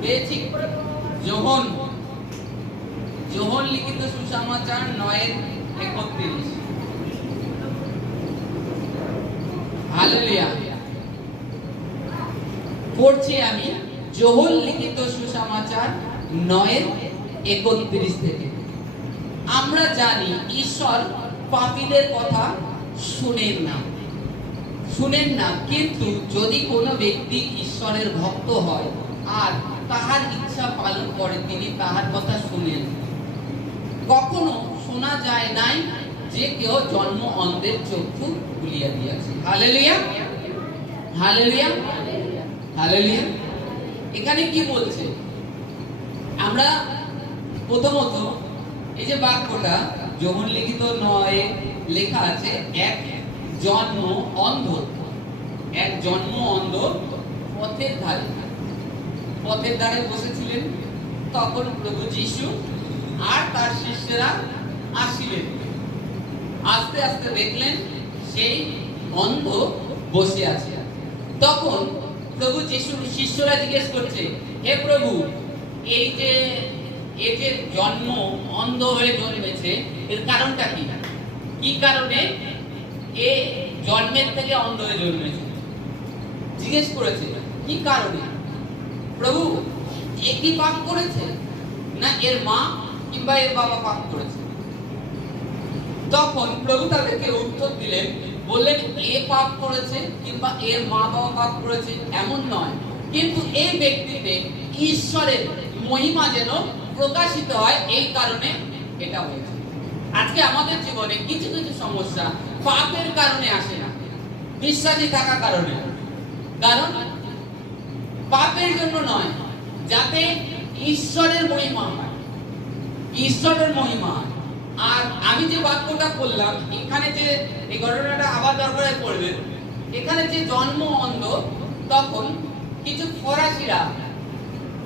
পেয়েছি। যোহন যোহন লিখিত সুসমাচার 9:31। হালেলুয়া। পড়ছি আমি যোহন লিখিত সুসমাচার 9:31 থেকে। আমরা জানি ঈশ্বর পাপীদের কথা শুনেন না, কিন্তু যদি কোনো ব্যক্তি ঈশ্বরের ভক্ত হয় আর তাহার ইচ্ছা পালন করে, তিনি তাহার কথা শুনেন। কখনো শোনা যায় নাই যে কেউ জন্ম অন্ধের চক্ষু খুলিয়া দিয়েছে। Hallelujah, hallelujah, hallelujah. এখানে কি বলছে? আমরা প্রথমত এই যে বাক্যটা যোহন লিখিত 9 লেখা আছে, এক জন্ম অন্ধ পথের ধারে বসেছিলেন। তখন প্রভু যীশু আর তার শিষ্যরা আসিলেন। আস্তে আস্তে দেখলেন সেই অন্ধ বসে আছে। তখন প্রভু যীশুর শিষ্যরা জিজ্ঞেস করছে, হে প্রভু, এই যে জন্ম অন্ধ হয়ে জন্মেছে, এর কারণটা কি? কি কারণে এ জন্মের থেকে অন্ধ হয়ে জন্মেছে? জিজ্ঞেস করেছে কি কারণে? প্রভু, এ কি পাপ করেছে, না এর মা কিংবা এর বাবা পাপ করেছে? তখন প্রভু তাদেরকে উত্তর দিলেন, বললেন, এ পাপ করেছে কিংবা এর মা বাবা পাপ করেছে এমন নয়, কিন্তু এই ব্যক্তিতে ঈশ্বরের মহিমা যেন প্রকাশিত হয়, এই কারণে এটা হয়েছে। আজকে আমাদের জীবনে কিছু কিছু সমস্যা পাপের কারণে আসে না, বিশ্বাসী থাকার কারণে। কারণ পাপের জন্য নয়, যাতে ঈশ্বরের মহিমা হয়, ঈশ্বরের মহিমা হয়। আর আমি যে বাক্যটা বললাম, এখানে যে এই ঘটনাটা আবার দরকারে পড়বেন, এখানে যে জন্ম অন্ধ, তখন কিছু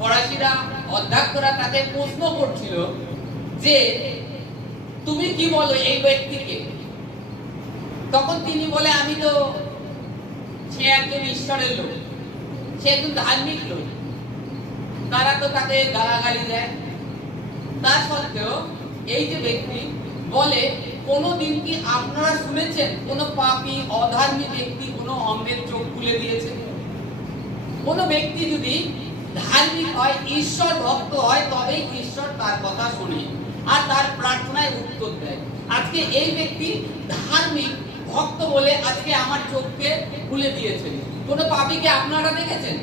ফরাসিরা অধ্যক্ষরা তাকে প্রশ্ন করছিল যে তুমি কি বলো এই ব্যক্তিকে? তখন তিনি বলে, আমি তো, সে একজন ঈশ্বরের লোক, সে একজন ধার্মিক লোক। তারা তো তাকে গালাগালি দেয়। তা সত্ত্বেও এই যে ব্যক্তি বলে, কোনদিন কি আপনারা শুনেছেন কোন পাপী অধার্মিক ব্যক্তি কোন অন্ধের চোখ খুলে দিয়েছে? কোন ব্যক্তি যদি ধার্মিক হয়, ঈশ্বর ভক্ত হয়, তবেই ঈশ্বর তার কথা শুনে আর তার প্রার্থনায় উত্তর দেয়। আজকে এই ব্যক্তি ধার্মিক ভক্ত বলে আজকে আমার চোখকে খুলে দিয়েছে। কোন পাপীকে আপনারা দেখেছেন?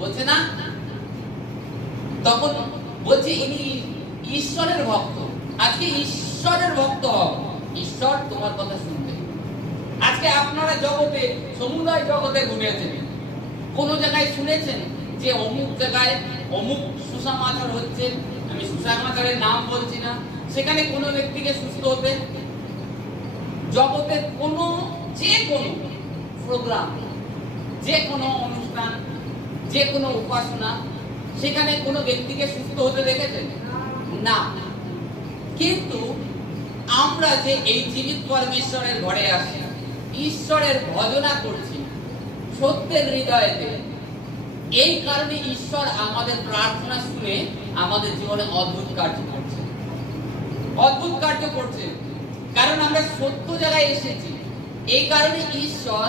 বলছে না। তখন বলছে ইনি ঈশ্বরের ভক্ত। আজকে ঈশ্বরের ভক্ত হও, ঈশ্বর তোমার কথা শুনবে। আজকে আপনারা জগতে, সমুদায় জগতে ঘুরেছেন, কোন জায়গায় শুনেছেন যে অমুক জায়গায় অমুক সুসমাচার হচ্ছে, আমি সুসমাচারের নাম বলছি না, সেখানে কোনো ব্যক্তিকে সুস্থ হতে, জগতে যে কোনো প্রোগ্রাম, যে কোনো অনুষ্ঠান, যে কোনো উপাসনা, সেখানে কোনো ব্যক্তিকে সুস্থ হতে দেখেছেন না। কিন্তু আমরা যে এই জীবিত পরমেশ্বরের ঘরে আসি, ঈশ্বরের ভজনা করছি সত্যের হৃদয়েতে, এই কারণে ঈশ্বর আমাদের প্রার্থনা শুনে আমাদের জীবনে অদ্ভুত কার্য করছে। কারণ আমরা সত্য জায়গায় এসেছি, এই কারণে ঈশ্বর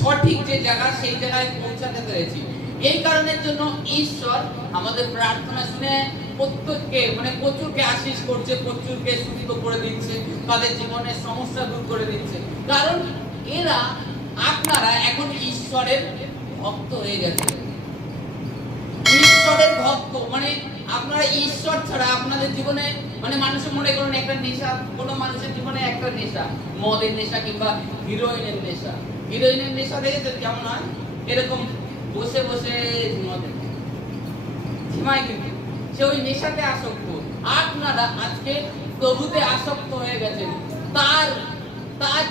সঠিক যে জায়গা, সেই জায়গায় পৌঁছাতে পেরেছি। এই কারণের জন্য ঈশ্বর আমাদের প্রার্থনা শুনে প্রত্যেককে, প্রচুরকে আশীষ করছে, প্রচুরকে সুস্থ করে দিচ্ছে, তাদের জীবনের সমস্যা দূর করে দিচ্ছে। কারণ আপনারা এখন ঈশ্বরের ভক্ত হয়ে গেছে। ঈশ্বরের ভক্ত আপনারা ঈশ্বর ছাড়া আপনাদের জীবনে, মানুষের মনে করেন একটা নেশা, কোনো মানুষের জীবনে একটা নেশা, মদের নেশা কিংবা হিরোইনের নেশা দেখেছেন কেমন হয়? এরকম বসে বসে ঝিমায়, কিন্তু সে ওই নেশাতে আসক্ত। আপনারা আজকে প্রভুতে আসক্ত হয়ে গেছেন, তার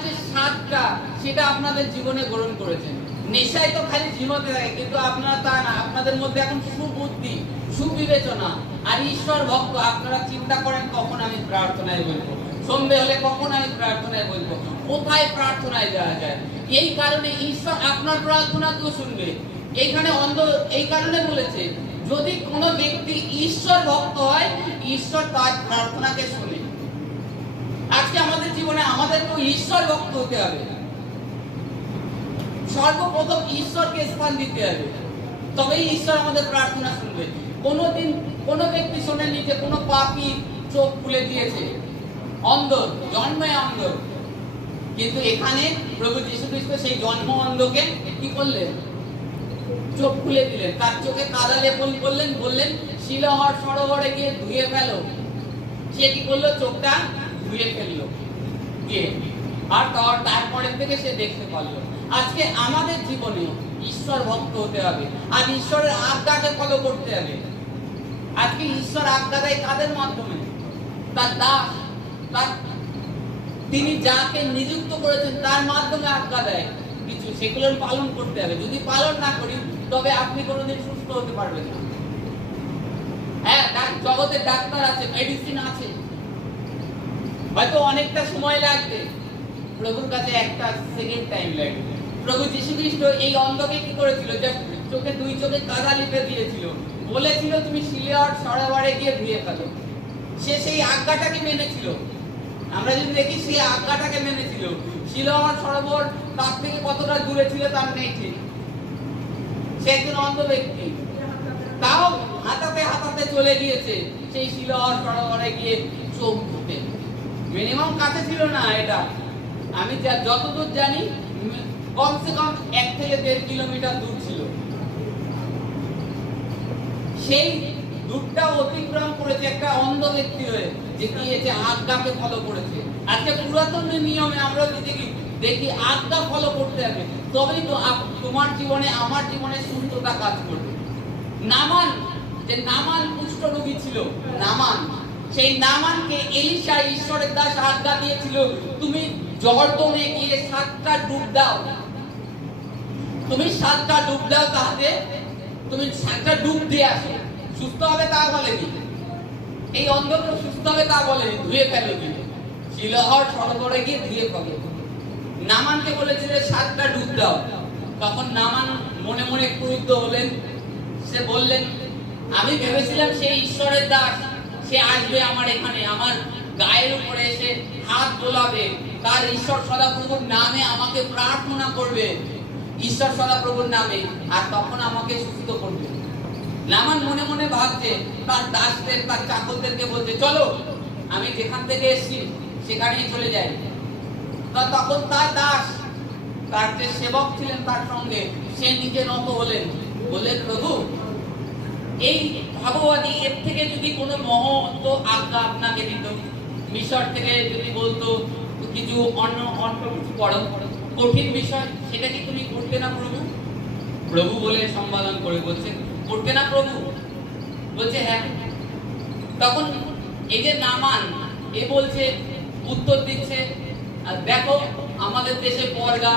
যে স্বাদটা, সেটা আপনাদের জীবনে গ্রহণ করেছেন। নেশায় তো খালি ঝিমাতে থাকে, কিন্তু আপনারা তা না, আপনাদের মধ্যে এখন সুবুদ্ধি, সুবিবেচনা আর ঈশ্বর ভক্ত। আপনারা চিন্তা করেন, কখন আমি প্রার্থনায় বলবো, সন্ধ্যে হলে কখন আমি প্রার্থনায় বলবো, কোথায় প্রার্থনায় যাওয়া যায়। এই কারণে ঈশ্বর আপনার প্রার্থনা কেউ শুনবে। এইখানে অন্ধ এই কারণে বলেছে, যদি কোনো ব্যক্তি ঈশ্বর ভক্ত হয়, ঈশ্বর তার প্রার্থনাকে শুনে। আজকে আমাদের জীবনে আমাদেরকে ঈশ্বর ভক্ত হতে হবে। সর্বপ্রথম ঈশ্বরকে স্থান দিতে হবে, তবেই ঈশ্বর আমাদের প্রার্থনা শুনবে। কোনোদিন কোনো ব্যক্তি শোনেনি যে কোনো পাপী চোখ খুলে দিয়েছে, অন্ধ, জন্মে অন্ধ, কিন্তু এখানে প্রভু যীশু খ্রিস্ট সেই জন্ম অন্ধকে কি করলেন? চোখ খুলে দিলেন। তার চোখে কাদা লেপন করলেন, বললেন শিলাহর সরোবরে গিয়ে ধুয়ে ফেলো। সে কি করলো? চোখটা ধুয়ে ফেললো গিয়ে, আর তারপরের থেকে সে দেখতে পারলো। আজকে আমাদের জীবনে ঈশ্বর ভক্ত হতে হবে, আর ঈশ্বরের আজ্ঞাকে ফলো করতে হবে। আজকে ঈশ্বর আজ্ঞা দেয় কাদের মাধ্যমে? তার দাস, তিনি যাকে নিযুক্ত করেছেন তার মাধ্যমে আজ্ঞা দেয় কিছু, সেগুলো পালন করতে হবে। যদি পালন না করি তবে আপনি কোনোদিন সুস্থ হতে পারবেন না। হ্যাঁ, জগতের ডাক্তার আছে, মেডিসিন আছে, হয়তো অনেকটা সময় লাগবে, প্রভুর কাছে একটা সেকেন্ড টাইম লাগবে। প্রভু যীশু খ্রিস্ট এই অন্ধকে কি করেছিল? চোখে দুই চোখে কাদা লিপে দিয়েছিল, বলেছিল তুমি শিলাহর সরোবরে গিয়ে ধুয়ে ফেলো। সে সেই আজ্ঞাটাকে মেনেছিল। আমরা যদি দেখি সেই আজ্ঞাটাকে মেনেছিল। শিলাহর সরোবর তার থেকে কতটা দূরে ছিল তার নেই ঠিক। সে একজন অন্ধ ব্যক্তি, তাও হাতাতে হাতাতে চলে গিয়েছে সেই শিলাহর সরোবরে গিয়ে চোখ ধুতে। মিনিমাম কাছে ছিল না এটা, আমি যতদূর জানি কমসে কম 1 থেকে 1.5 কিলোমিটার দূর ছিল। সেই দূরটা অতিক্রম করেছে একটা অন্ধ ব্যক্তি হয়ে, যে গিয়েছে আজ্ঞাকে ফলো করেছে। আজকে পুরাতন নিয়মে আমরা দেখি আজ্ঞা ফলো করতে হবে, তবেই তো তোমার জীবনে আমার জীবনে সুস্থতা কাজ করবে। নামান কুষ্ঠ রোগী ছিল, সেই নামানকে এলিশা ঈশ্বরের দাস আজ্ঞা দিয়েছিল, তুমি জর্দনে গিয়ে 7টা ডুব দাও। তুমি 7টা ডুব দাও, তাহলে তুমি 7টা ডুব দিয়ে আসো, সুস্থ হবে। তা বলেনি এই অন্ধকে সুস্থ হবে, তা বলেনি ধুয়ে ফেলো গিয়ে শিলাহর সরোবরে গিয়ে ধুয়ে ফেলো। নামানকে বলেছিল 7টা ডুব দাও। তখন নামান মনে মনে ক্রুদ্ধ হলেন। সে বললেন, আমি ভেবেছিলাম সেই ঈশ্বরের দাস, সে আসবে আমার এখানে, আমার গায়ের উপরে এসে হাত বোলাবে, তার ঈশ্বর সদাপ্রভুর নামে আমাকে প্রার্থনা করবে, ঈশ্বর সদাপ্রভুর নামে, আর তখন আমাকে সুস্থ করবে। নামান মনে মনে ভাবছে, তার দাসদের, তার চাকরদেরকে বলছে, চলো আমি যেখান থেকে এসেছি সেখানেই চলে যাই। তখন তার দাস, তার যে সেবক ছিলেন তার সঙ্গে, সে নিজে নত হলেন, বললেন, প্রভু এই ভাববাদী এর থেকে যদি কোনো মহৎ আজ্ঞা আপনাকে দিত, মিশর থেকে যদি বলতো কিছু অন্য কিছু করো, কঠিন বিষয়, সেটা কি তুমি করতে না প্রভু? প্রভু বলে সম্বোধন করে বলছে, করতে না প্রভু? বলছে হ্যাঁ। তখন এই যে নামান, এ বলছে, উত্তর দিচ্ছে, দেখো আমাদের দেশে পরগা,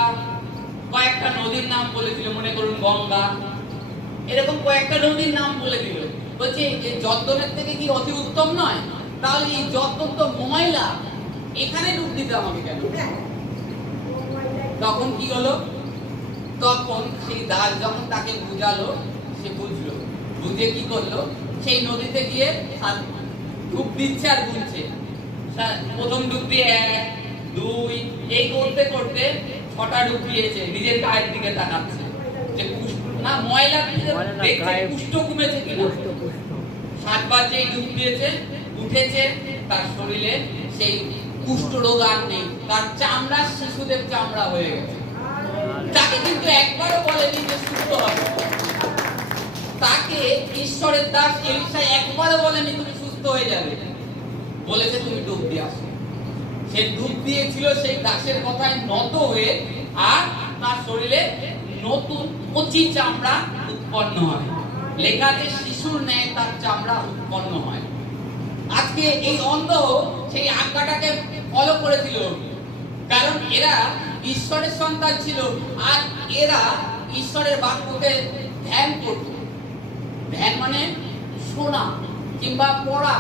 কয়েকটা নদীর নাম বলেছিল, মনে করুন গঙ্গা, এরকম কয়েকটা নদীর নাম বলে দিল। বলছে এই জর্দনের থেকে কি অতি উত্তম নয়? তাহলে এই জর্দন তো ময়লা, এখানে ডুব দিতে আমাকে কেন? তখন কি হলো? তখন সেই দাস যখন তাকে বুঝালো, সে বুঝলো, বুঝে কি করলো, সেই নদীতে গিয়ে ডুব দিচ্ছে আর গুনছে। প্রথম ডুব দিয়ে 1, 2 এই করতে করতে 6টা ডুব দিয়েছে, নিজের গায়ের দিকে তাকাচ্ছে যে না ময়লা দেখছে কুষ্ঠ কমেছে কিনা। 7বার যে ডুব দিয়েছে, উঠেছে, তার শরীরে সেই কুষ্ঠ রোগ আর নেই, তার চামড়া শিশুদের চামড়া হয়ে গেছে। তাকে কিন্তু একবারও বলেনি যে সুস্থ হবে। তাকে ঈশ্বরের দাস এলিশা একবারও বলেনি তুমি সুস্থ হয়ে যাবে, বলেছে তুমি ডুব দিয়ে আসো। সে ডুব দিয়েছিল সেই দাসের কথায় নত হয়ে, আর তার শরীরে নতুন কচি চামড়া উৎপন্ন হয়। লেখা আছে শিশুর ন্যায় তার চামড়া উৎপন্ন হয়। আজকে এই অন্ধ সেই আজ্ঞাটাকে ফলো করেছিল, কারণ এরা ঈশ্বরের সন্তান ছিল, আর এরা ঈশ্বরের বাক্যকে ধ্যান করত। ধ্যান মানে শোনা কিংবা পড়া,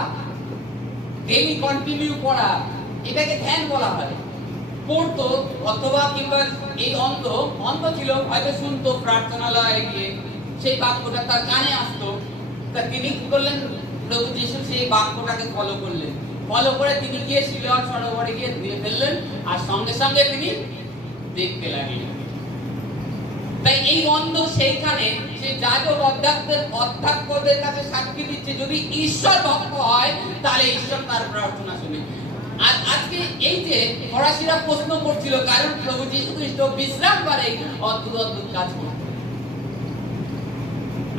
ডেইলি কন্টিনিউ পড়া, এটাকে ধ্যান বলা হয়। পড়তো অথবা কিংবা এই অন্ধ ছিল, হয়তো শুনতো প্রার্থনালয়ে গিয়ে, সেই বাক্যটা তার কানে আসতো, তা তিনি কি করলেন? প্রভু যিশু সেই বাক্যটাকে ফলো করলেন, ফলো করে তিনি গিয়ে সিলোয়ার সরোবরে গিয়ে ধুয়ে ফেললেন, আর সঙ্গে সঙ্গে তিনি দেখতে লাগলেন। তাই এই অন্ধ সেইখানে সে যাজক অধ্যক্ষদের কাছে সাক্ষী দিচ্ছে, যদি ঈশ্বর ভক্ত হয় তাহলে ঈশ্বর তার প্রার্থনা শুনে। আর আজকে এই যে ফরাসিরা প্রশ্ন করছিল, কারণ প্রভু যীশু খ্রিস্ট বিশ্রাম করে অদ্ভুত অদ্ভুত কাজ করতেন।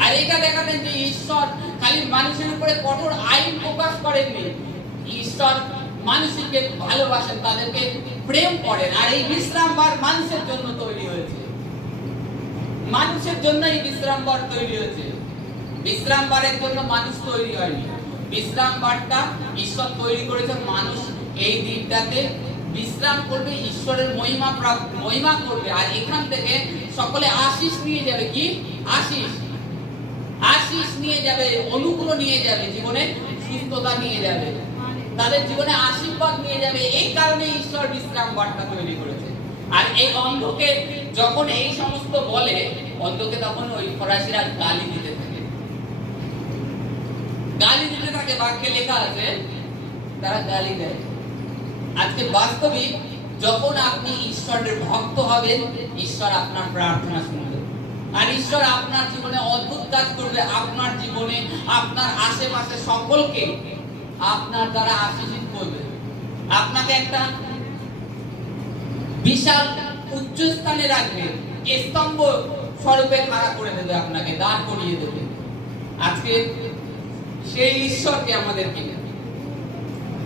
আর এটা দেখাতেন যে ঈশ্বর খালি মানুষের উপরে কঠোর আইন প্রকাশ করেননি, ঈশ্বর মানুষকে ভালোবাসেন, তাদেরকে প্রেম করেন। আর এই বিশ্রামবার মানুষের জন্য তৈরি হয়েছে, মানুষের জন্য এই বিশ্রামবার তৈরি হয়েছে। বিশ্রামবারের জন্য মানুষ তৈরি হয়নি। বিশ্রামবারটা ঈশ্বর তৈরি করেছেন, মানুষ এই দিনটাতে বিশ্রাম করবে, ঈশ্বরের মহিমা করবে। আর এখান থেকে সকলে আশীষ নিয়ে যাবে। কি আশীষ? আশীষ নিয়ে যাবে, অনুগ্রহ নিয়ে যাবে, জীবনে সুস্থতা নিয়ে যাবে, তাদের জীবনে আশীর্বাদ নিয়ে যাবে। এই কারণে ঈশ্বর বিশ্রামবারটা তৈরি করেছে। আর এই অন্ধকে যখন এই সমস্ত বলে, অন্ধকে তখন ওই ফরাসিরা গালি দিতে থাকে, গালি দিতে থাকে। বাক্যে লেখা আছে তারা গালি দেয়। আজকে বাস্তবিক যখন আপনি ঈশ্বরের ভক্ত হবেন, ঈশ্বর আপনার প্রার্থনা শুনবে, আর ঈশ্বর আপনার জীবনে অদ্ভুত কাজ করবে। আপনার জীবনে আপনার আশেপাশে সকলকে আপনার দ্বারা আশীর্বাদ করবে। আপনাকে একটা বিশাল উচ্চ স্থানে রাখবে, স্তম্ভ স্বরূপে খাড়া করে দেবে, আপনাকে দাঁড় করিয়ে দেবে। আজকে সেই ঈশ্বরকে আমাদেরকে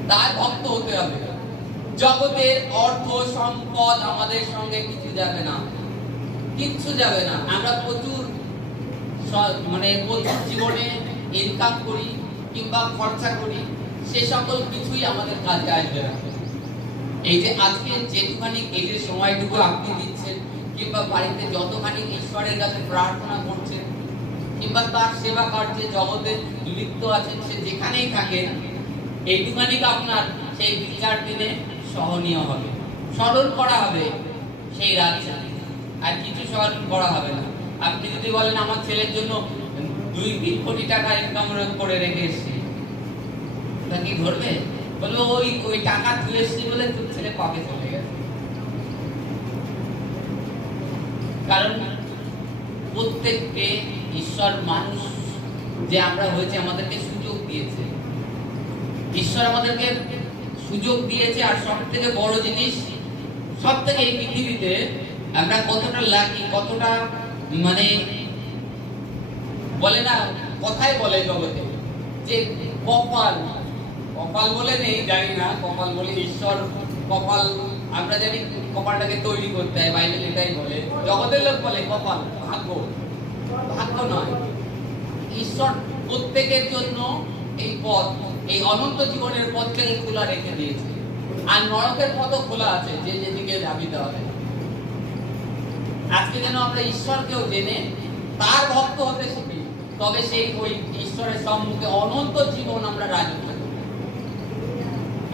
তার ভক্ত হতে হবে। জগতের অর্থ সম্পদ আমাদের সঙ্গে কিছু যাবে না, কিচ্ছু যাবে না। আমরা প্রচুর প্রচুর জীবনে ইনকাম করি কিংবা খরচা করি, সে সকল কিছুই আমাদের কাজে আসবে না। এই যে আজকে যেটুখানি এই যে সময়টুকু আপনি দিচ্ছেন, কিংবা বাড়িতে যতখানি ঈশ্বরের কাছে প্রার্থনা করছেন, কিংবা তার সেবা কার্যে জগতে লিপ্ত আছেন, সে যেখানেই থাকেন, এইটুখানি আপনার সেই বিচার দিনে সহনীয় হবে, স্মরণ করা হবে সেই রাজ্যে। আর কিছু স্মরণ করা হবে না। আপনি যদি বলেন আমার ছেলের জন্য 2-3 কোটি টাকা ইনকাম করে রেখে এসেছি, তা কি ধরবে? বলবো ওই টাকা তুলে এসেছি বলে তোর ছেলে পাবে চলে গেছে। কারণ প্রত্যেককে ঈশ্বর, মানুষ যে আমরা হয়েছে, আমাদেরকে সুযোগ দিয়েছে। ঈশ্বর আমাদেরকে সুযোগ দিয়েছে। আর সব থেকে বড় জিনিস, সব থেকে এই পৃথিবীতে আমরা কতটা লাকি, কতটা বলে না, কথাই বলে জগতে যে কপাল, কপাল বলে নেই, জানি না, কপাল বলে ঈশ্বর। কপাল আমরা জানি কপালটাকে তৈরি করতে হয়, বাইবেল এটাই বলে। জগতের লোক বলে কপাল, ভাগ্য। ভাগ্য নয়, ঈশ্বর প্রত্যেকের জন্য এই পথ, এই অনন্ত জীবনের পথটাকে খোলা রেখে দিয়েছে। আর নরকের পথও খোলা আছে, যে যেদিকে যাবি হবে। আজকে যেন আমরা ঈশ্বরকেও জেনে তার ভক্ত হতে শিখি, তবে সেই ওই ঈশ্বরের সম্মুখে অনন্ত জীবন আমরা রাজত্ব করব।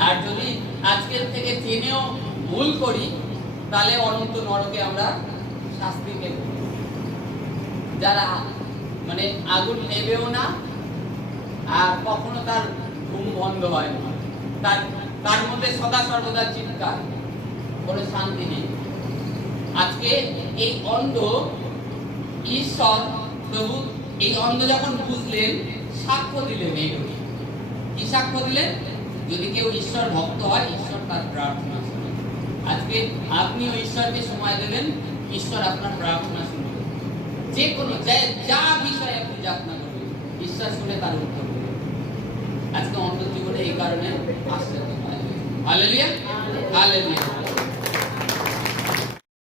আর যদি আজকের থেকে জেনেও ভুল করি, তাহলে অনন্ত নরকে আমরা শাস্তি পেব। যারা আগুন নেবেও না, আর কখনো তার ঘুম বন্ধ হয় না, তার মধ্যে সদা সর্বদা চিৎকার, কোনো শান্তি নেই। আজকে এই অন্ধ, ঈশ্বর প্রভু এই অন্ধ যখন বুঝলেন, সাক্ষ্য দিলেন। এইটুকু কি সাক্ষ্য দিলেন? যদি কেউ ঈশ্বর ভক্ত হয়, ঈশ্বর তার প্রার্থনা শুনে। আজকে আপনিও ঈশ্বরকে সময় দেবেন, ঈশ্বর আপনার প্রার্থনা শুনবে। যে কোনো যা বিষয়ে আপনি যাতনা করবেন, ঈশ্বর শুনে তার উত্তর দেবেন। আজকে অন্ধ জীবনে এই কারণে আশ্চর্য হয়। Hallelujah, hallelujah.